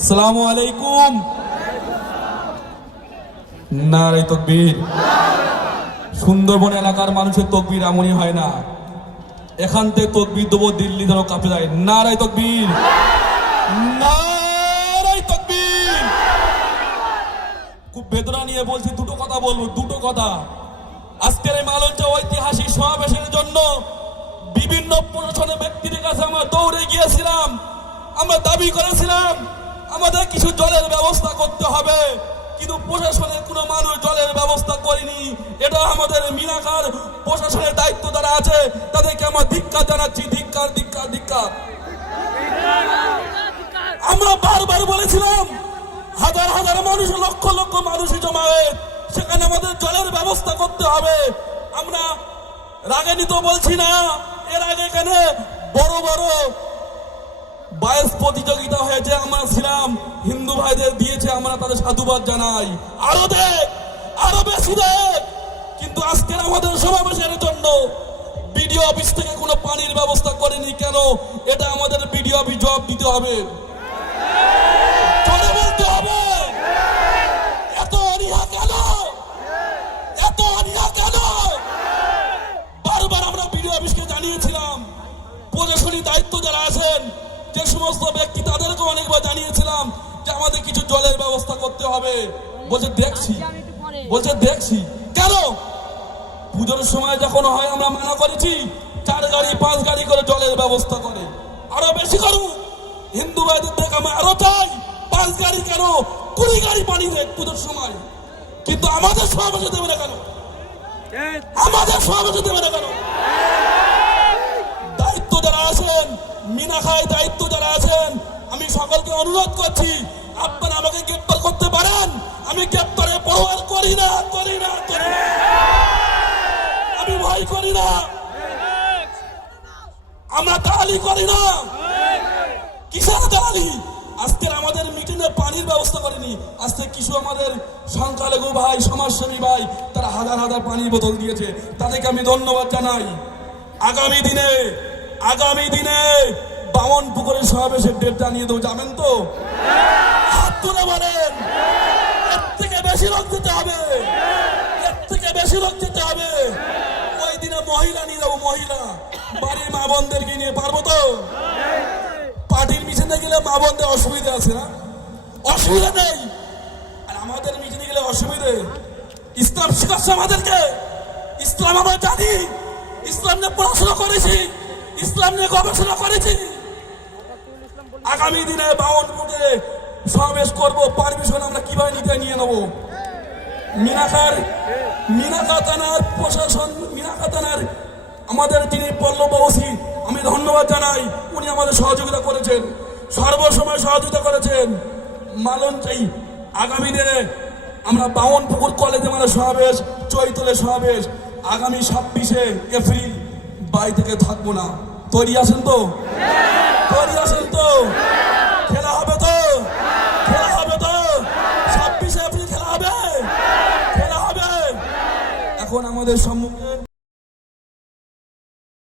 আসসালামু আলাইকুম। নারে তাকবীর। সুন্দরবন এলাকার মানুষের তাকবীর এমনই হয় না, এখান থেকে তাকবীর দেবো দিল্লি যেন কাঁপে যায়। নারে তাকবীর, নারে তাকবীর। খুব বেদনা নিয়ে বলছি, দুটো কথা বলবো, দুটো কথা। আজকের এই মালঞ্চ ঐতিহাসিক সমাবেশের জন্য বিভিন্ন প্রশাসনের ব্যক্তির কাছে আমরা দৌড়ে গিয়েছিলাম। আমরা দাবি করেছিলাম আমাদের কিছু জলের ব্যবস্থা করতে হবে, কিন্তু প্রশাসনের কোনো মানুষ জলের ব্যবস্থা করেনি। এটা আমাদের মিনাখার প্রশাসনের দায়িত্ব যারা আছে তাদেরকে আমরা ধিক্কার জানাচ্ছি। ধিক্কার, ধিক্কার, ধিক্কার। আমরা বারবার বলেছিলাম হাজার হাজার মানুষ, লক্ষ লক্ষ মানুষ জমা হয়ে সেখানে আমাদের জলের ব্যবস্থা করতে হবে। আমরা রাগান্বিত বলছি না, এর আগে এখানে বড় বড় বায়েস প্রতিযোগিতা হয়েছে, আমরা ছিলাম, হিন্দু ভাইদের দিয়েছে, আমরা তাদের সাধুবাদ জানাই। আরো দেখ, আরো বেশি দেখ। কিন্তু আজকের আমাদের সমাবেশের জন্য বিডিও অফিস থেকে কোনো পানির ব্যবস্থা করেনি কেন? এটা আমাদের বিডিও অফিস জবাব দিতে হবে, বলতে হবে। এত অনীহা কেন? এত অনীহা কেন? বারবার আমরা বিডিও অফিসকে জানিয়েছিলাম, প্রশাসনিক দায়িত্ব যারা আছেন যে সমস্ত ব্যক্তি তাদেরকে অনেকবার জানিয়েছিলাম যে আমাদের কিছু জলের ব্যবস্থা করতে হবে। বলছে দেখছি, বলছে দেখছি। কেন? পুজোর সময় যখন হয় আমরা মানা করেছি 4 গাড়ি 5 গাড়ি করে জলের ব্যবস্থা করে, আরো বেশি করুক। হিন্দু ভাইদের থেকে আমরা আরো চাই 5 গাড়ি কেন 20 গাড়ি পানি দেয় পুজোর সময়। কিন্তু আমাদের সমাবেশে দেবে না কেন? আমাদের সমাবেশে দেবে না কেন? দায়িত্ব যারা আছেন, মিনাখায় দায়িত্ব যারা আছেন, আমি সকলকে অনুরোধ করছি আপনারা আমাকে গ্রেপ্তার করতে পারেন। আমি গ্রেপ্তারে পরোয়া করি না, করি না, করি না। আমি ভয় করি না, আমরা দালালি করি না। কিসের দালালি? আজকের আমাদের মিটিংয়ে পানির ব্যবস্থা করেনি। আজকে কিছু আমাদের সংখ্যালঘু ভাই, সমাজসেবী ভাই, তারা হাজার হাজার পানির বোতল দিয়েছে, তাদেরকে আমি ধন্যবাদ জানাই। আগামী দিনে বামনপুকুরের সমাবেশের ডেটটা নিয়ে দেবো, যাবেন তো? হাত তুলে বলেন। এর থেকে বেশি লোক দিতে হবে, এর থেকে বেশি লোক দিতে হবে। ওই দিনে মহিলা নিয়ে যাবো, মহিলা বাড়ির মা বোনদেরকে নিয়ে। পারবো তো? পার্টির মিছিলে গেলে মা বোনদের অসুবিধা আছে না? অসুবিধা নেই। আর আমাদের মিছিলে গেলে অসুবিধে। ইসলাম শিখাচ্ছে আমাদেরকে, ইসলাম আমরা জানি, ইসলাম নিয়ে পড়াশোনা করেছি, ইসলাম নিয়ে গবেষণা করেছি। আগামী দিনে বামনপুরে সমাবেশ করবো, পারমিশন আমরা কিভাবে নিয়ে নেবো? মিনাখা থানার প্রশাসন, মিনাখা থানার আমাদের যিনি পল্লব ওসি, আমি ধন্যবাদ জানাই। উনি আমাদের সহযোগিতা করেছেন, সর্বসময় সহযোগিতা করেছেন। চাই আগামী দিনে আমরা বামনপুকুর কলেজে আমাদের সমাবেশ, চৈতলে সমাবেশ আগামী 26শে এপ্রিল বাড়ি থেকে থাকবো না। তৈরি আছেন তো? তৈরি আছেন তো? খেলা হবে তো? খেলা হবে তো? 26শে এপ্রিল খেলা হবে, খেলা হবে। এখন আমাদের সম্মুখে